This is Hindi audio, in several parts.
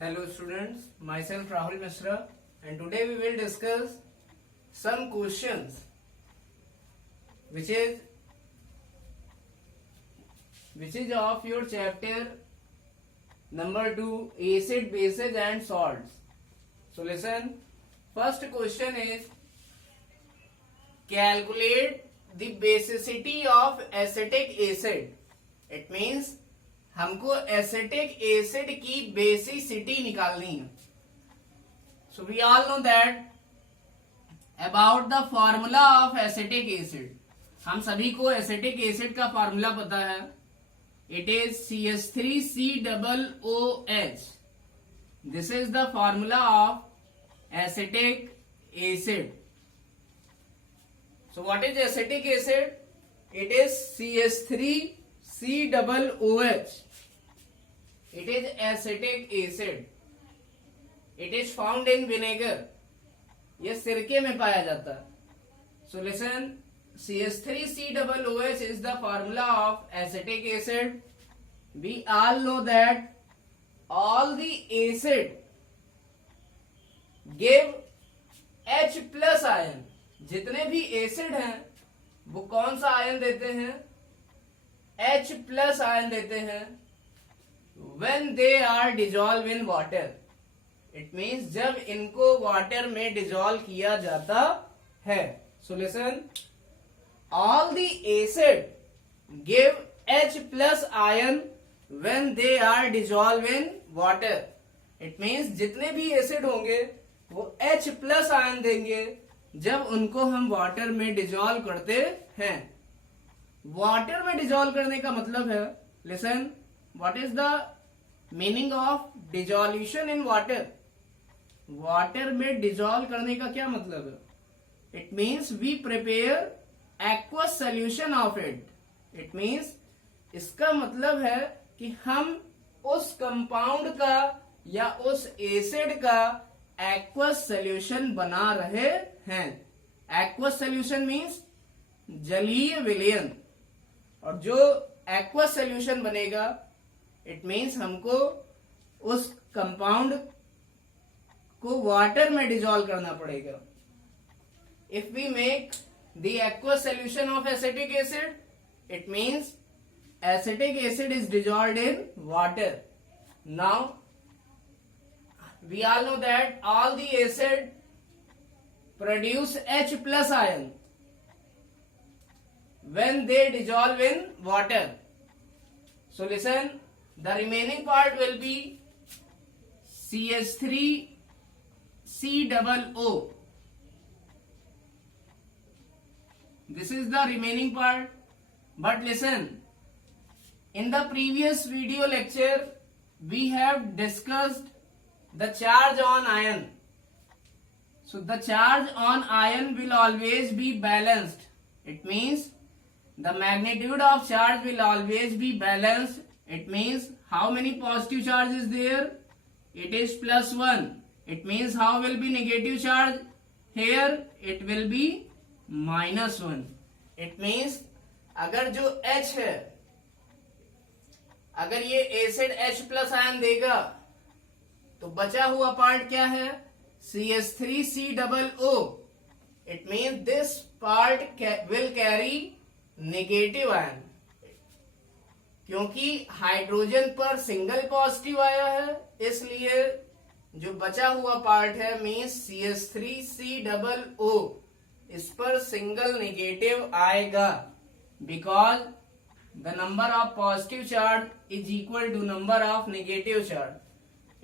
Hello students, myself Rahul Mishra and today we will discuss some questions which is of your chapter number 2 acid, bases and salts. So listen, first question is calculate the basicity of acetic acid. It means हमको एसिटिक एसिड की बेसिसिटी निकालनी है. So we all know that about the formula of acetic acid. हम सभी को एसिटिक एसिड का फॉर्मूला पता है. It is CH3COOH. This is the formula of acetic acid. So what is acetic acid? It is CH3COOH. It is acetic acid. It is found in vinegar. ये सिरके में पाया जाता है. So listen, CH3COOH is the formula of acetic acid. We all know that all the acid give H plus ion. जितने भी एसिड हैं वो कौन सा आयन देते हैं? H plus आयन देते हैं. When they are dissolved in water, it means जब इनको वाटर में डिजोल्व किया जाता है. So listen, all the acid give H plus ion when they are dissolved in water. It means जितने भी एसिड होंगे वो H plus आयन देंगे जब उनको हम वाटर में डिजोल्व करते हैं. वाटर में डिजोल्व करने का मतलब है, listen, what is the meaning of dissolution in water? Water में डिजोल्व करने का क्या मतलब है? It means we prepare aqueous solution of it. It means इसका मतलब है कि हम उस कंपाउंड का या उस एसिड का एक्वस सोल्यूशन बना रहे हैं. एक्वस सोल्यूशन मीन्स जलीय विलयन. और जो एक्वस सोल्यूशन बनेगा इट मीन्स हमको उस कंपाउंड को वाटर में डिजोल्व करना पड़ेगा. If we make the aqueous solution of acetic acid, it means acetic acid is dissolved in water. Now we all know that all the acid produce H plus ion when they dissolve in water. So listen, the remaining part will be CH3COO. This is the remaining part. But listen, in the previous video lecture we have discussed the charge on ion. So the charge on ion will always be balanced. It means the magnitude of charge will always be balanced. It means how many positive charge is there? It is +1. It means how will be negative charge? Here it will be -1. It means अगर जो H है, अगर ये एसिड H plus आयन देगा तो बचा हुआ पार्ट क्या है? CH3COO. It means this part will carry negative ion. क्योंकि हाइड्रोजन पर सिंगल पॉजिटिव आया है, इसलिए जो बचा हुआ पार्ट है मीन्स CH3COO, इस पर सिंगल नेगेटिव आएगा. Because the number of positive charge is equal to number of negative charge.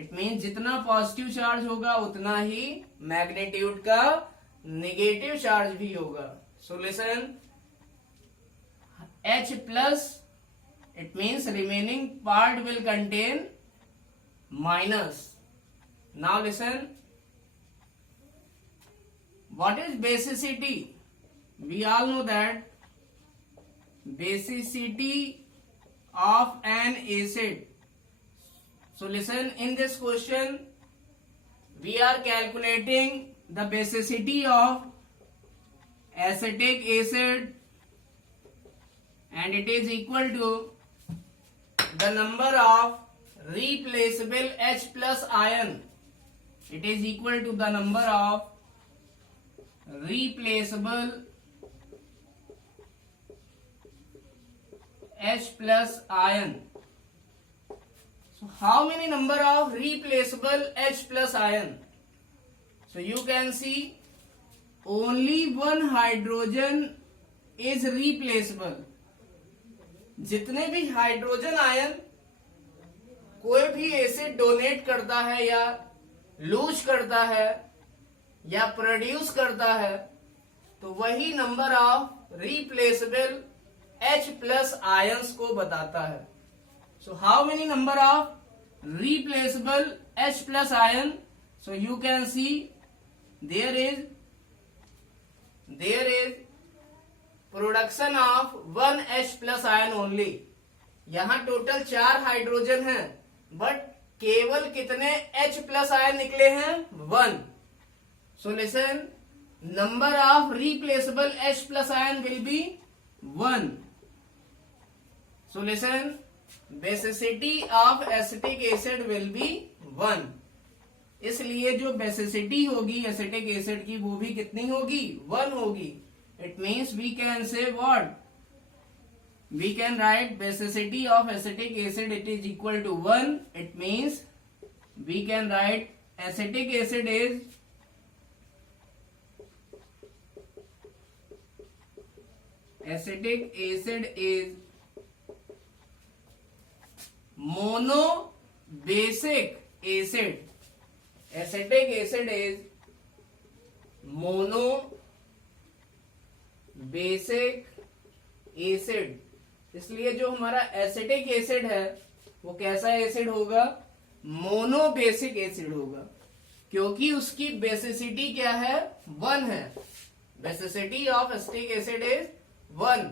It means जितना पॉजिटिव चार्ज होगा उतना ही मैग्नीट्यूड का नेगेटिव चार्ज भी होगा. So listen, H plus, it means remaining part will contain minus. Now listen, what is basicity? We all know that basicity of an acid. So listen, in this question we are calculating the basicity of acetic acid and it is equal to the number of replaceable H plus ion, it is equal to the number of replaceable H plus ion. So how many number of replaceable H plus ion? So you can see only one hydrogen is replaceable. जितने भी हाइड्रोजन आयन कोई भी एसिड डोनेट करता है या लूज करता है या प्रोड्यूस करता है, तो वही number of replaceable H plus ions को बताता है. So how many number of replaceable H plus ion? So you can see there is production of 1 H plus ion only. यहां टोटल 4 हाइड्रोजन हैं, बट केवल कितने H प्लस आयन निकले हैं? 1. So listen, number of replaceable H plus ion will be 1. So listen, basicity of acetic acid will be 1. इसलिए जो बेसिसिटी होगी एसिटिक एसिड की वो भी कितनी होगी? 1 होगी. It means we can say what? We can write basicity of acetic acid, it is equal to 1. It means we can write acetic acid is monobasic acid. Acetic acid is monobasic acid. इसलिए जो हमारा एसिटिक एसिड है वो कैसा एसिड होगा? मोनोबेसिक एसिड होगा, क्योंकि उसकी बेसिसिटी क्या है? 1 है. Basicity of acetic acid is 1.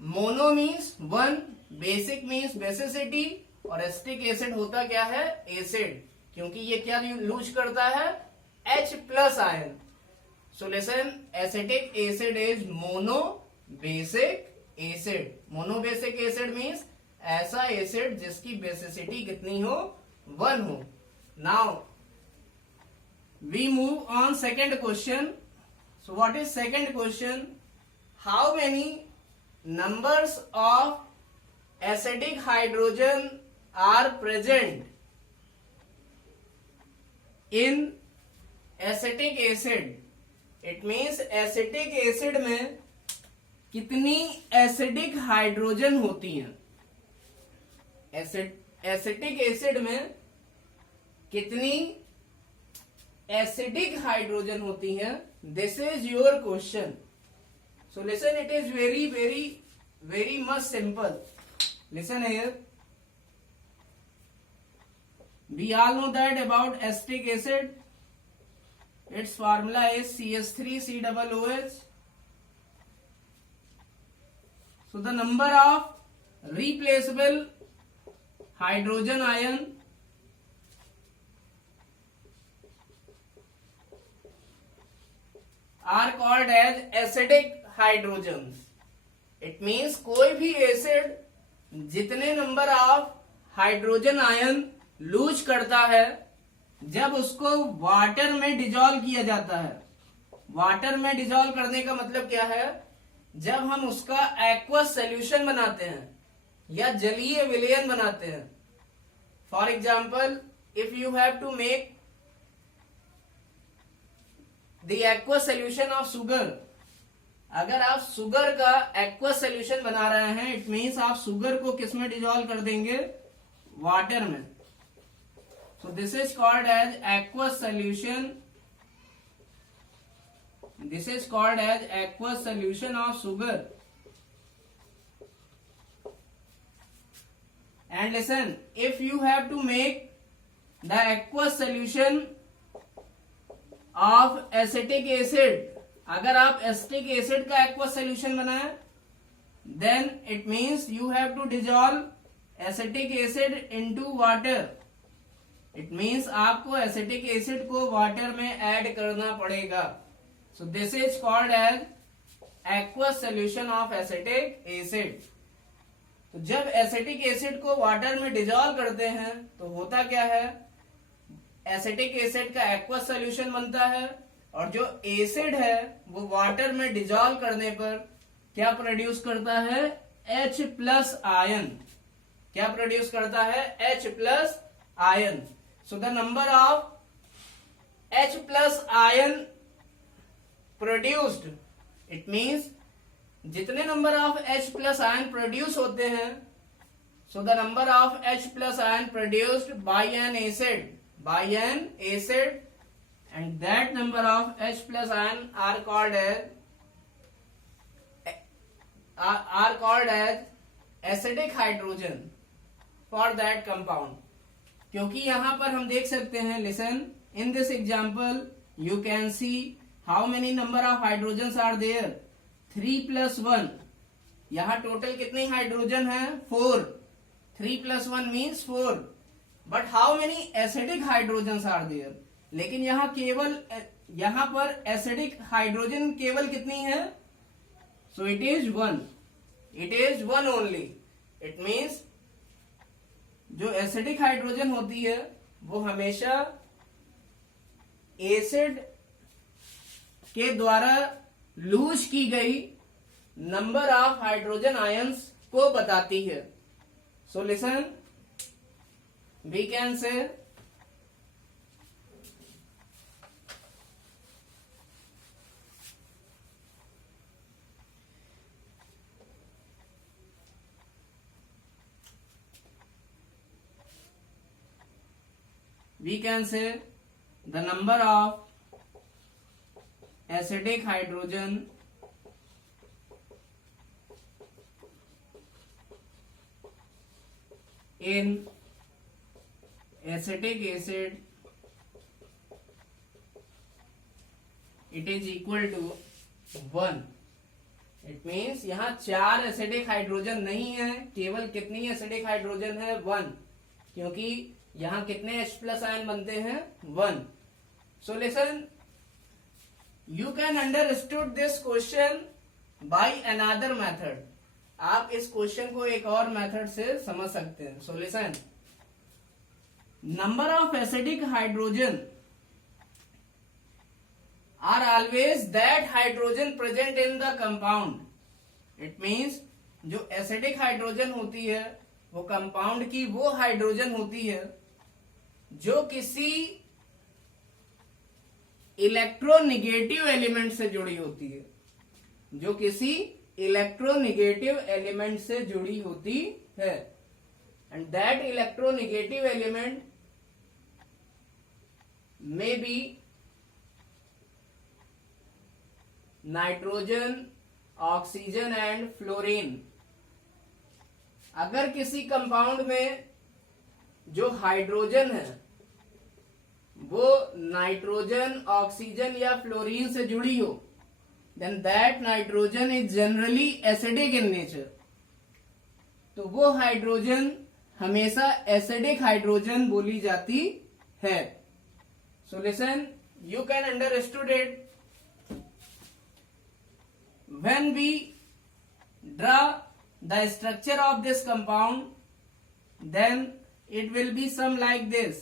Mono means 1, basic means basicity, और एसिटिक एसिड होता क्या है? एसिड, क्योंकि ये क्या लूज करता है? H plus ion. So listen, acetic acid is monobasic acid. Monobasic acid means ऐसा एसिड जिसकी बेसिसिटी कितनी हो? 1 हो. Now we move on second question. So what is second question? How many numbers of acidic hydrogen are present in acetic acid? It means acetic acid में कितनी एसिडिक हाइड्रोजन होती हैं? एसिटिक एसिड में कितनी एसिडिक हाइड्रोजन होती हैं? This is your question. So listen, it is very very very much simple. Listen here. We all know that about acetic acid. Its formula is CH3COOH. So the number of replaceable hydrogen ion are called as acidic hydrogens. It means कोई भी एसिड जितने number of hydrogen ion lose करता है, जब उसको वाटर में डिजोल्व किया जाता है. वाटर में डिजोल्व करने का मतलब क्या है? जब हम उसका एक्वस सोल्यूशन बनाते हैं या जलीय विलयन बनाते हैं. For example, if you have to make the aqueous solution of sugar. अगर आप शुगर का एक्वस सोल्यूशन बना रहे हैं, इट मीन्स आप शुगर को किस में डिजोल्व कर देंगे? वाटर में. So this is called as aqueous solution. This is called as aqueous solution of sugar. And listen, if you have to make the aqueous solution of acetic acid, अगर आप एसिटिक एसिड का aqueous solution बनाए, then it means you have to dissolve acetic acid into water. It means आपको एसिटिक एसिड को वाटर में ऐड करना पड़ेगा. So this is called as aqueous solution of acetic acid. तो जब एसिटिक एसिड को वाटर में डिजोल्व करते हैं तो होता क्या है, एसिटिक एसिड का एक्वस सॉल्यूशन बनता है और जो एसिड है वो वाटर में डिजोल्व करने पर क्या प्रोड्यूस करता है, H प्लस आयन। क्या प्रोड्यूस करता है, H plus ion. So the number of H plus ion produced, it means जितने number of H plus ion produce होते हैं, so the number of H plus ion produced by an acid and that number of H plus ion are called as acidic hydrogen for that compound। क्योंकि यहां पर हम देख सकते हैं, listen, in this example you can see how many number of hydrogens are there, 3 plus 1। यहां टोटल कितने हाइड्रोजन है, 4। 3 plus 1 means 4। but how many acidic hydrogens are there, लेकिन यहां पर एसिडिक हाइड्रोजन केवल कितनी है, so it is 1 only. It means जो एसिडिक हाइड्रोजन होती है वो हमेशा एसिड के द्वारा लूज की गई नंबर ऑफ हाइड्रोजन आयंस को बताती है। So listen, we can say the number of acidic hydrogen in acetic acid, it is equal to 1। It means यहाँ 4 एसिडिक हाइड्रोजन नहीं है, केवल कितनी एसिडिक हाइड्रोजन है, 1। क्योंकि यहां कितने H प्लस आयन बनते हैं, 1। So listen, you can understood this question by another method. आप इस क्वेश्चन को एक और मेथड से समझ सकते हैं। So listen, number of acidic hydrogen are always that hydrogen present in the compound. It means जो एसिडिक हाइड्रोजन होती है वो कंपाउंड की वो हाइड्रोजन होती है जो किसी इलेक्ट्रोनिगेटिव एलिमेंट से जुड़ी होती है, जो किसी इलेक्ट्रोनिगेटिव एलिमेंट से जुड़ी होती है। And that electronegative element may be nitrogen, oxygen and fluorine. अगर किसी कंपाउंड में जो हाइड्रोजन है वो नाइट्रोजन, ऑक्सीजन या फ्लोरीन से जुड़ी हो, then that nitrogen is generally acidic in nature. तो वो हाइड्रोजन हमेशा एसिडिक हाइड्रोजन बोली जाती है। So listen, you can understood it when we draw the structure of this compound, then it will be some like this।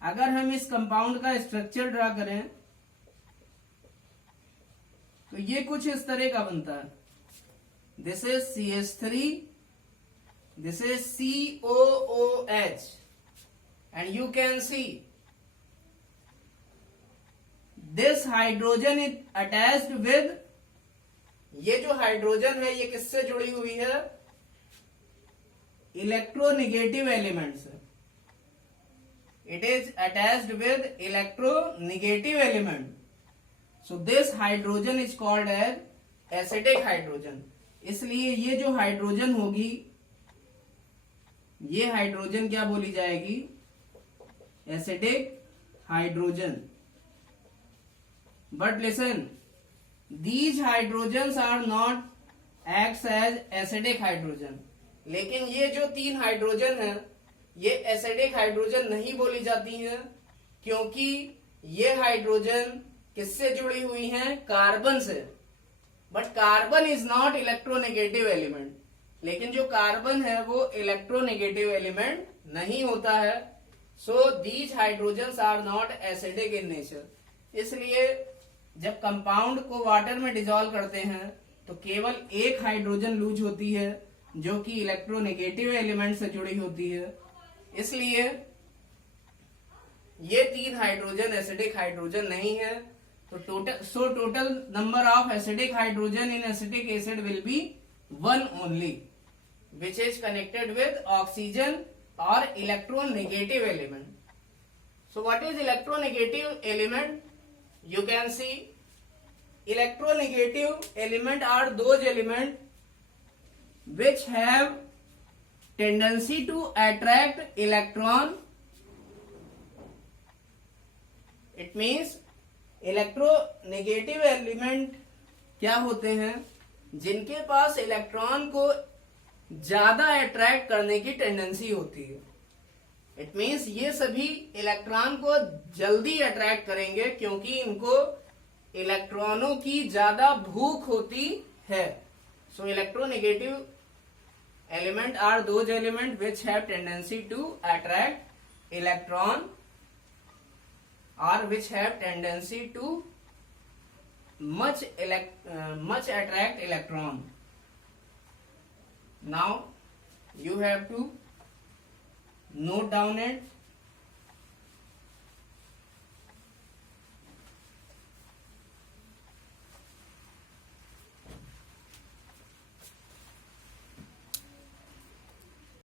अगर हम इस कंपाउंड का स्ट्रक्चर ड्रा करें तो ये कुछ इस तरह का बनता है। This is CH3, this is COOH and you can see this hydrogen is attached with, ये जो हाइड्रोजन है ये किससे जुड़ी हुई है, इलेक्ट्रोनिगेटिव एलिमेंट से। It is attached with electronegative element. So this hydrogen is called as acidic hydrogen. इसलिए ये जो हाइड्रोजन होगी, ये हाइड्रोजन क्या बोली जाएगी, acidic hydrogen. But listen, these hydrogens are not acts as acidic hydrogen। लेकिन ये जो 3 हाइड्रोजन है ये एसिडिक हाइड्रोजन नहीं बोली जाती हैं, क्योंकि ये हाइड्रोजन किससे जुड़ी हुई हैं, कार्बन से। But carbon is not electronegative element. लेकिन जो कार्बन है वो इलेक्ट्रोनेगेटिव एलिमेंट नहीं होता है। So these hydrogens are not acidic in nature. इसलिए जब कंपाउंड को वाटर में डिजोल्व करते हैं तो केवल एक हाइड्रोजन लूज होती है जो कि इलेक्ट्रोनेगेटिव एलिमेंट से जुड़ी होती है। इसलिए ये 3 हाइड्रोजन एसिडिक हाइड्रोजन नहीं है। तो total number of acidic hydrogen in acetic acid will be 1 only, which is connected with oxygen और electronegative element. So what is electronegative element? You can see electronegative element are those element which have tendency to attract electron. It means electronegative element क्या होते हैं? जिनके पास इलेक्ट्रॉन को ज्यादा अट्रैक्ट करने की टेंडेंसी होती है। इट मीन्स ये सभी इलेक्ट्रॉन को जल्दी अट्रैक्ट करेंगे क्योंकि इनको इलेक्ट्रॉनों की ज्यादा भूख होती है। So electronegative element are those element which have tendency to attract electron और which have tendency to much attract electron. Now you have to note down it